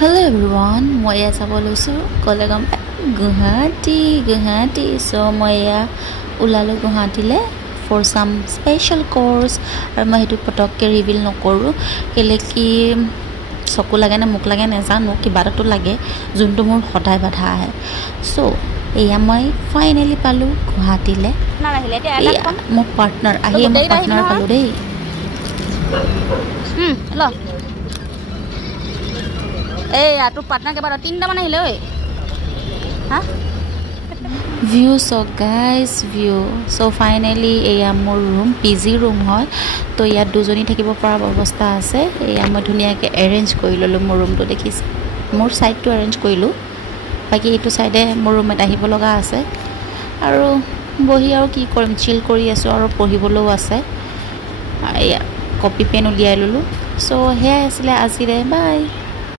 Hello everyone, মই যাব লৈছোঁ কলেগাম গুৱাহাটী চ' মই ওলালোঁ গুৱাহাটীলৈ ফৰ চাম স্পেচিয়েল কোৰ্চ আৰু মই সেইটো পটককৈ ৰিভিল নকৰোঁ কেলৈ কি চকু লাগে নে মোক লাগে নাজানো কিবা এটাতো লাগে যোনটো মোৰ সদায় বাধা আহে চ' এয়া মই ফাইনেলি পালোঁ গুৱাহাটীলৈ মোৰ পাৰ্টনাৰ আহি মই পাৰ্টনাৰ পালোঁ দেই তোৰ পাৰ্টনাৰ কেইবাটা তিনিটামান আহিলে ঐ হা ভিউ চ' গাইজ ভিউ চ' ফাইনেলি এয়া মোৰ ৰুম PG ৰুম হয় তো ইয়াত দুজনী থাকিব পৰা ব্যৱস্থা আছে এয়া মই ধুনীয়াকৈ এৰেঞ্জ কৰি ল'লোঁ মোৰ ৰুমটো দেখিছে মোৰ ছাইডটো এৰেঞ্জ কৰিলোঁ বাকী এইটো ছাইডে মোৰ ৰুমত আহিব লগা আছে আৰু বহি আৰু কি কৰিম চিল কৰি আছোঁ আৰু পঢ়িবলৈও আছে এয়া কপি পেন উলিয়াই ল'লোঁ চ' সেয়াই আছিলে আজিৰে বাই